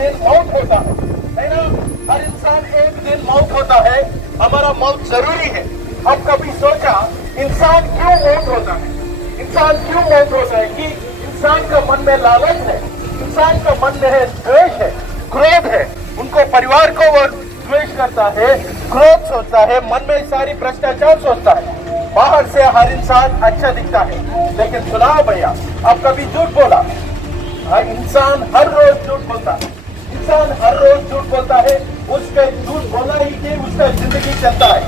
दिन मौत होता है ना? हर इंसान एक दिन मौत होता है। हमारा मौत जरूरी है। अब कभी सोचा इंसान क्यों मौत होता है? इंसान क्यों मौत होता है? कि इंसान का मन में लालच है, इंसान का मन में है द्वेष है, क्रोध है। उनको परिवार को वो द्वेष करता है, क्रोध सोचता है, मन में सारी भ्रष्टाचार सोचता है। बाहर से हर इंसान अच्छा दिखता है, लेकिन सुनाओ भैया, अब कभी झूठ बोला? हर इंसान हर रोज झूठ बोलता है। इंसान हर रोज झूठ बोलता है। उसका झूठ बोला ही कि उसका जिंदगी चलता है।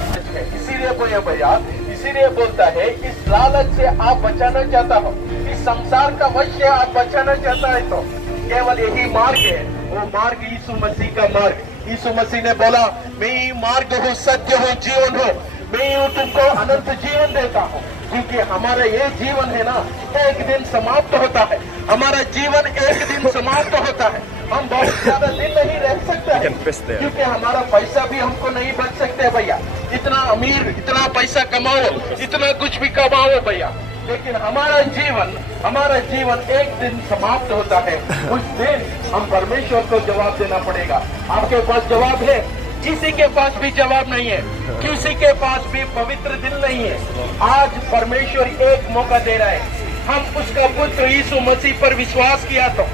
इसीलिए बोलिए भैया, इसीलिए बोलता है इस लालच से आप बचाना चाहता हो, इस संसार का वश से आप बचाना चाहता है तो केवल यही मार्ग है। वो मार्ग यीशु मसीह का मार्ग। यीशु मसीह ने बोला, मैं ही मार्ग हूँ, सत्य हूँ, जीवन हूँ। मैं ही तुमको अनंत जीवन देता हूँ। क्योंकि हमारा ये जीवन है ना, एक दिन समाप्त होता है। हमारा जीवन एक दिन समाप्त होता है। हम बहुत ज्यादा दिन नहीं रह सकते हैं, क्योंकि हमारा पैसा भी हमको नहीं बच सकते भैया। इतना अमीर, इतना पैसा कमाओ, इतना कुछ भी कमाओ भैया, लेकिन हमारा जीवन एक दिन समाप्त होता है। उस दिन हम परमेश्वर को जवाब देना पड़ेगा। आपके पास जवाब है? किसी के पास भी जवाब नहीं है। किसी के पास भी पवित्र दिल नहीं है। आज परमेश्वर एक मौका दे रहा है। हम उसका पुत्र यीशु मसीह पर विश्वास किया तो,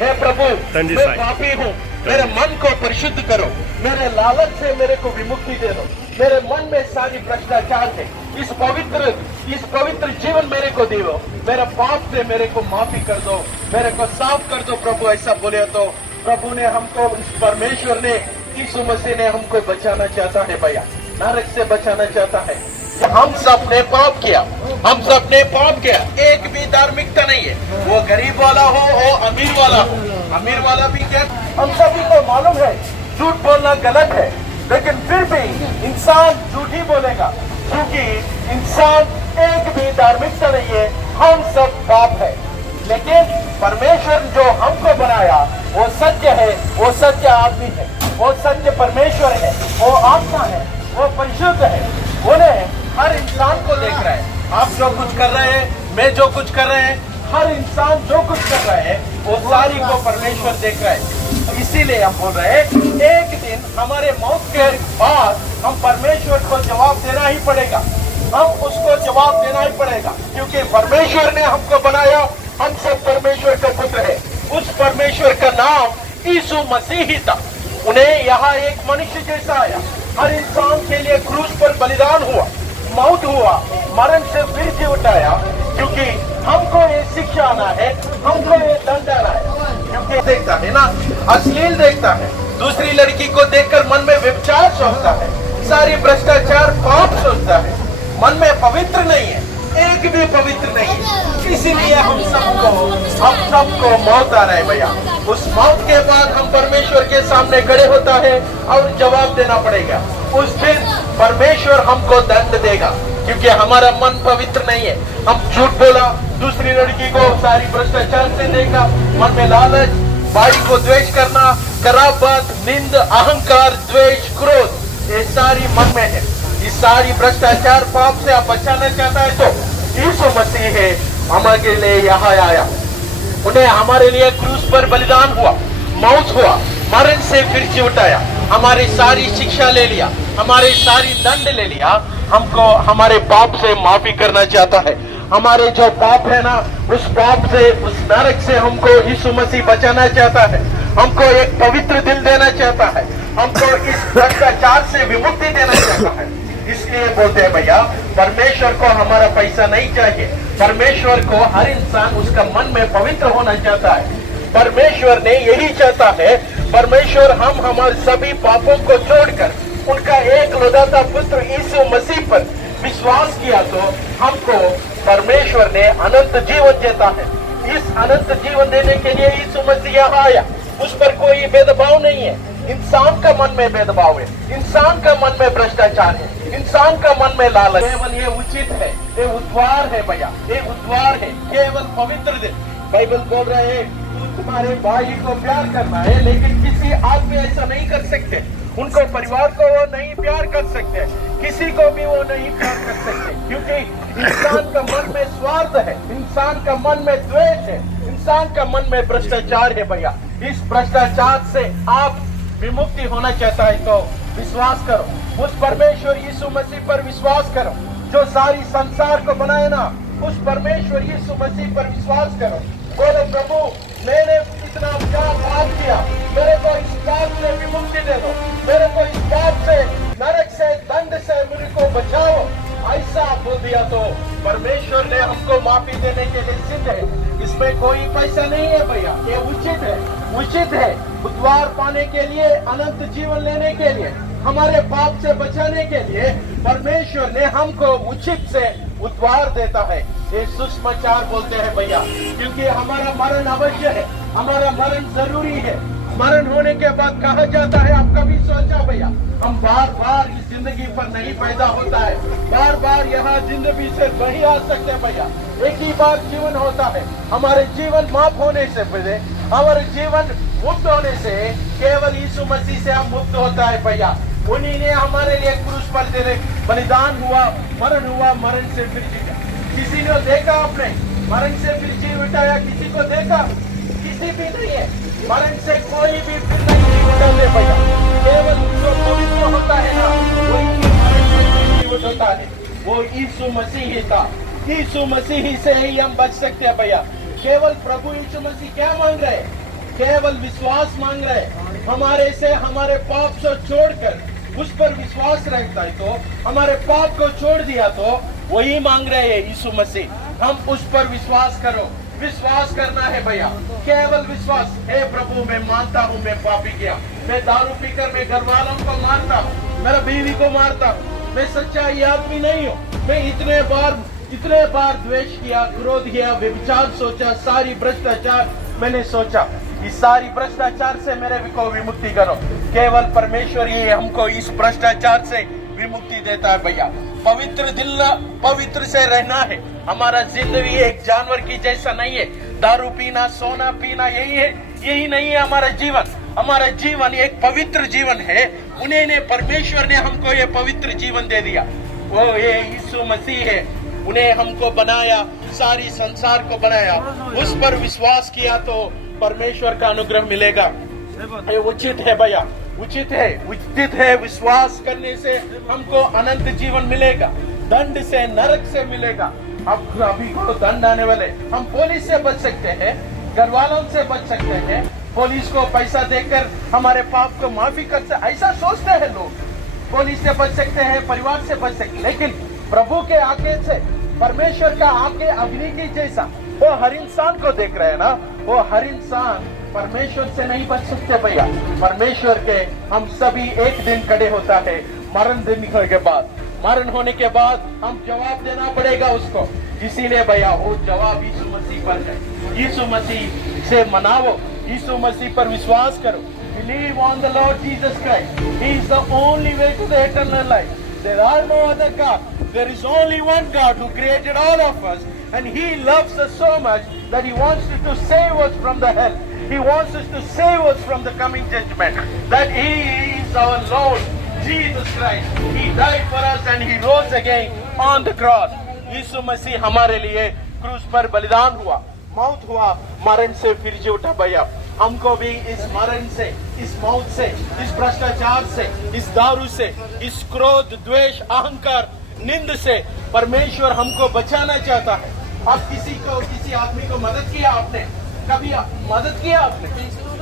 हे प्रभु मैं पापी हूँ, मेरे मन को परिशुद्ध करो, मेरे लालच से मेरे को विमुक्ति दे दो, मेरे मन में सारी भ्रष्टाचार है, इस पवित्र जीवन मेरे को दे दो, मेरे पाप से मेरे को माफी कर दो, मेरे को साफ कर दो प्रभु। ऐसा बोले तो प्रभु ने हमको, परमेश्वर ने, यीशु मसीह ने हमको बचाना चाहता है भैया, नरक से बचाना चाहता है। हम सब ने पाप किया, हम सब ने पाप किया। एक भी धार्मिकता नहीं है, वो गरीब वाला हो, वो अमीर वाला हो। अमीर वाला भी क्या, हम सभी को मालूम है झूठ बोलना गलत है, लेकिन फिर भी इंसान झूठ ही बोलेगा, क्योंकि इंसान एक भी धार्मिकता नहीं है। हम सब पाप है, लेकिन परमेश्वर जो हमको बनाया वो सत्य है, वो सत्य आदमी है, वो सत्य परमेश्वर है, वो आत्मा है, वो परिशुद्ध है। उन्हें हर इंसान को देख रहा है। आप जो कुछ कर रहे हैं, मैं जो कुछ कर रहे हैं, हर इंसान जो कुछ कर रहा है वो सारी को परमेश्वर देख रहा है। इसीलिए हम बोल रहे हैं एक दिन हमारे मौत के बाद हम परमेश्वर को जवाब देना ही पड़ेगा। हम उसको जवाब देना ही पड़ेगा, क्योंकि परमेश्वर ने हमको बनाया। हम सब परमेश्वर का पुत्र है। उस परमेश्वर का नाम यीशु मसीह ही था। उन्हें यहाँ एक मनुष्य जैसा आया, हर इंसान के लिए क्रूस पर बलिदान हुआ, मौत हुआ, मरण से फिर जी उठाया, क्योंकि हमको ये शिक्षा आना है, हमको ये दंड आना है। क्योंकि देखता है ना, अश्लील देखता है, दूसरी लड़की को देखकर मन में व्यभिचार सोचता है, सारी भ्रष्टाचार पाप सोचता है, मन में पवित्र नहीं है, एक भी पवित्र नहीं है। इसीलिए हम सबको मौत आ रहा है भैया। उस मौत के बाद हम परमेश्वर के सामने खड़े होता है और जवाब देना पड़ेगा। उस दिन परमेश्वर हमको दंड देगा, क्योंकि हमारा मन पवित्र नहीं है। हम झूठ बोला, दूसरी लड़की को सारी भ्रष्टाचार से देखा, मन में लालच, भाई को द्वेष करना, खराब बात, निंद, अहंकार, द्वेष, क्रोध, ये सारी मन में है। ये सारी भ्रष्टाचार पाप से आप बचाना चाहता है तो यीशु मसीह है हमारे लिए यहाँ आया। उन्हें हमारे लिए क्रूस पर बलिदान हुआ, मौत हुआ, मरण से फिर जी उठाया, हमारी सारी शिक्षा ले लिया, हमारी सारी दंड ले लिया। हमको हमारे पाप से माफी करना चाहता है। हमारे जो पाप है ना, उस पाप से, उस नरक से हमको यीशु मसीह बचाना चाहता है। हमको एक पवित्र दिल देना चाहता है, हमको इस भ्रष्टाचार से विमुक्ति देना चाहता है। इसलिए बोलते हैं भैया, परमेश्वर को हमारा पैसा नहीं चाहिए। परमेश्वर को हर इंसान उसका मन में पवित्र होना चाहता है। परमेश्वर ने यही चाहता है। परमेश्वर हम हमारे सभी पापों को छोड़कर उनका एक लौटाता पुत्र यीशु मसीह पर विश्वास किया तो हमको परमेश्वर ने अनंत जीवन देता है। इस अनंत जीवन देने के लिए यीशु मसीह यहाँ आया। उस पर कोई भेदभाव नहीं है। इंसान का मन में भेदभाव है, इंसान का मन में भ्रष्टाचार है, इंसान का मन में लालच। केवल ये उचित है, ये उद्धार है भैया, ये उद्धार है, केवल पवित्र दिन। बाइबल बोल रहे हैं तू तुम्हारे भाई को प्यार करना है, लेकिन किसी आदमी ऐसा नहीं कर सकते, उनको परिवार को वो नहीं प्यार कर सकते। किसी को भी वो नहीं प्यार कर सकते, क्योंकि इंसान का मन में स्वार्थ है, इंसान का मन में द्वेष है, इंसान का मन में भ्रष्टाचार है भैया। इस भ्रष्टाचार से आप विमुक्ति होना चाहता है तो विश्वास करो, उस परमेश्वर यीशु मसीह पर विश्वास करो जो सारी संसार को बनाए ना, उस परमेश्वर यीशु मसीह पर विश्वास करो। बोलो प्रभु, मैंने इतना क्या पाप किया, मेरे को इस पाप से विमुक्ति दे दो, मेरे को इस पाप से, नरक से, दंड से मुझे को बचाओ। ऐसा बोल दिया तो परमेश्वर ने हमको माफी देने के लिए सिद्ध है। इसमें कोई पैसा नहीं है भैया, ये उचित है, उचित है। उद्धार पाने के लिए, अनंत जीवन लेने के लिए, हमारे पाप से बचाने के लिए परमेश्वर ने हमको उचित से उद्धार देता है। ये सुसमाचार बोलते हैं भैया, क्योंकि हमारा मरण अवश्य है, हमारा मरण जरूरी है। मरण होने के बाद कहा जाता है, आप कभी सोचा भैया, हम बार बार इस जिंदगी पर नहीं पैदा होता है, बार बार यहाँ जिंदगी से नहीं आ सकते भैया। एक ही बार जीवन होता है। हमारे जीवन माफ होने से पहले, हमारे जीवन मुक्त होने से केवल यीशु मसीह से हम मुक्त होता है भैया। उन्हीं ने हमारे लिए क्रूस पर बलिदान हुआ, मरण हुआ, मरण से फिर जीता। किसी ने देखा आपने मरण से फिर जी उठाया? किसी को देखा? किसी भी नहीं है। मरण से कोई भी फिर नहीं जी उठाते भैया। केवल जो पवित्र होता है ना, वही मरण से जीवित होता है, वो यीशु मसीह ही था। यीशु मसीह से ही हम बच सकते हैं भैया। केवल प्रभु यीशु मसीह क्या मांग रहे हैं? केवल विश्वास मांग रहे हैं। हमारे से, हमारे पाप से छोड़कर उस पर विश्वास रखता है तो, हमारे पाप को छोड़ दिया तो वही मांग रहे हैं यीशु मसीह। हम उस पर विश्वास करो, विश्वास करना है भैया, केवल विश्वास। हे प्रभु, मैं मानता हूँ मैं पापी किया, मैं दारू पीकर मैं घर वालों को मारता हूँ, मेरा बीवी को मारता हूँ, मैं सच्चा आदमी नहीं हूँ, मैं इतने बार द्वेष किया, क्रोध किया, व्यभिचार सोचा, सारी भ्रष्टाचार मैंने सोचा। इस सारी भ्रष्टाचार से मेरे को विमुक्ति करो। केवल परमेश्वर ही हमको इस भ्रष्टाचार से विमुक्ति देता है भैया। पवित्र से रहना है। हमारा जिंदगी एक जानवर की जैसा नहीं है, दारू पीना, सोना पीना यही नहीं है हमारा जीवन। हमारा जीवन एक पवित्र जीवन है। उन्हें ने, परमेश्वर ने हमको ये पवित्र जीवन दे दिया। वो ये यीशु मसीह है, उन्हें हमको बनाया, सारी संसार को बनाया। उस पर विश्वास किया तो परमेश्वर का अनुग्रह मिलेगा। ये उचित है भैया, उचित है। विश्वास करने से हमको अनंत जीवन मिलेगा, दंड से, नरक से मिलेगा। अब अभी को दंड आने वाले, हम पुलिस से बच सकते हैं, घर वालों से बच सकते हैं, पुलिस को पैसा देकर हमारे पाप को माफी कर सकते, ऐसा सोचते हैं लोग। पुलिस से बच सकते हैं, परिवार से बच सकते हैं, लेकिन प्रभु के आंखें से, परमेश्वर का आंखें अग्नि की जैसा, वो हर इंसान को देख रहे हैं ना। वो हर इंसान परमेश्वर से नहीं बच सकते भैया। परमेश्वर के हम सभी एक दिन खड़े होता है, मरण होने के बाद हम जवाब देना पड़ेगा उसको। इसीलिए भैया वो जवाब यीशु मसीह पर है। यीशु मसीह से मनाओ, यीशु मसीह पर विश्वास करो। Believe on the Lord Jesus Christ. He is the only way to the eternal life. There are no other God. There is only one God who created all of us, and He loves us so much that He wants to save us from the hell. He wants us to save us from the coming judgment. That He is our Lord Jesus Christ. He died for us and He rose again on the cross. यीशु मसीह हमारे लिए क्रूस पर बलिदान हुआ, मौत हुआ, मरण से फिर जी उठा भैया। हमको भी इस मरण से, इस मौत से, इस भ्रष्टाचार से, इस दारू से, इस क्रोध, द्वेष, अहंकार, निंद से परमेश्वर हमको बचाना चाहता है। अब किसी आदमी को मदद किया आपने? कभी मदद किया आपने?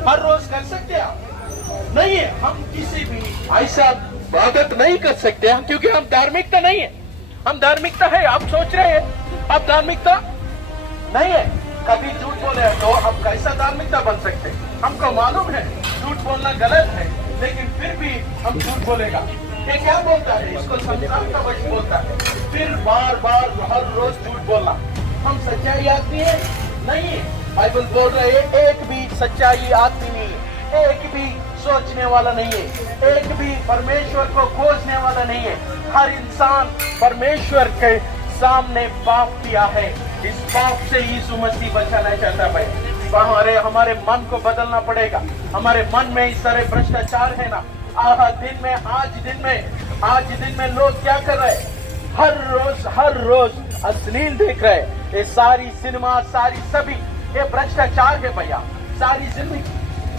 हर रोज कर सकते हैं आप? नहीं है। हम किसी भी ऐसा मदद नहीं कर सकते हैं, क्योंकि हम धार्मिकता नहीं है। हम धार्मिकता है, आप सोच रहे हैं आप धार्मिकता नहीं है। कभी झूठ बोले तो हम कैसा धार्मिकता बन सकते? हमको मालूम है झूठ बोलना गलत है, लेकिन फिर भी हम झूठ बोलेगा। ये क्या बोलता है? इसको संसार का वश बोलता है। फिर बार बार हर रोज झूठ बोलना। हम सच्चाई आदमी है? नहीं है। बाइबल बोल रहे है एक भी सच्चाई आदमी नहीं है, एक भी सोचने वाला नहीं है, एक भी परमेश्वर को खोजने वाला नहीं है। हर इंसान परमेश्वर के सामने पाप किया है। इस पाप से यीशु मसीह बचाना चाहता है भाई। हमारे मन को बदलना पड़ेगा। हमारे मन में इस सारे भ्रष्टाचार है ना, आज दिन में आज दिन में लोग क्या कर रहे हैं? हर रोज अश्लील देख रहे हैं। ये सारी सिनेमा, सारी सभी ये भ्रष्टाचार है भैया। सारी जिंदगी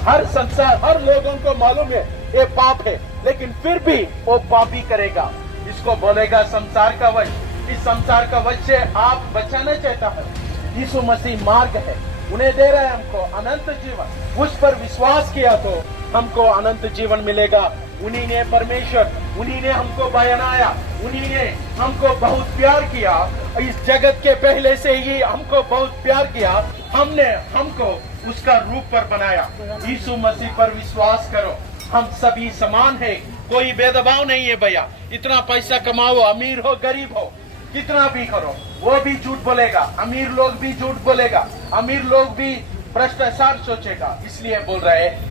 हर संसार, हर लोगों को मालूम है ये पाप है, लेकिन फिर भी वो पापी करेगा। इसको बोलेगा संसार का वश। इस संसार का वश से आप बचाना चाहता है। यीशु मसीह मार्ग है, उन्हें दे रहा है हमको अनंत जीवन। उस पर विश्वास किया तो हमको अनंत जीवन मिलेगा। उन्हीं ने परमेश्वर, उन्हीं ने हमको बनाया, उन्हीं ने हमको बहुत प्यार किया। इस जगत के पहले से ही हमको बहुत प्यार किया। हमने हमको उसका रूप पर बनाया। यीशु मसीह पर विश्वास करो। हम सभी समान है, कोई भेदभाव नहीं है भैया। इतना पैसा कमाओ, अमीर हो गरीब हो, कितना भी करो, वो भी झूठ बोलेगा। अमीर लोग भी झूठ बोलेगा, अमीर लोग भी भ्रष्टाचार सोचेगा। इसलिए बोल रहे हैं